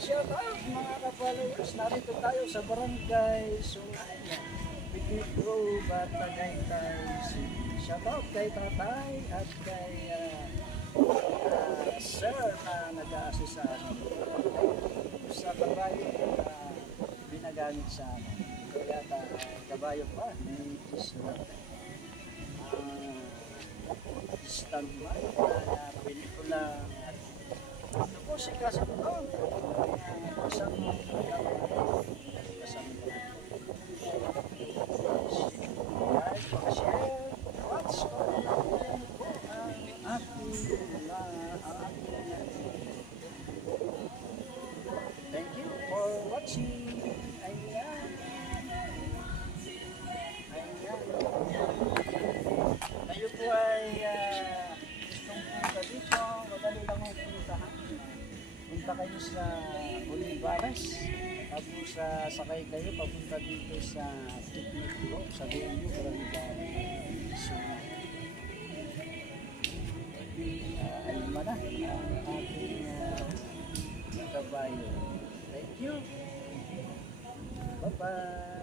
Shout out mga ka-followers, narito tayo sa barangay Picnic Grove at Tagaytay City. Shout out kay tatay at kay sir na nag-a-assist sa amin sa kabayo na binagamit sa amin. Kaya kabayo pa, may standby na pelikula. Ano po si Kasang ko? Kasang like, share, watch ko ang aking thank you for watching. Ayan. Tayo po ay gustong punta dito. Madali lang ang puntahan. Punta kayo sa Olivares. Tapos sakay kayo papunta dito sa Picnic Grove sa Buenyo, Barangay. So, ayun na ang ating kabayo. Thank you. Bye-bye.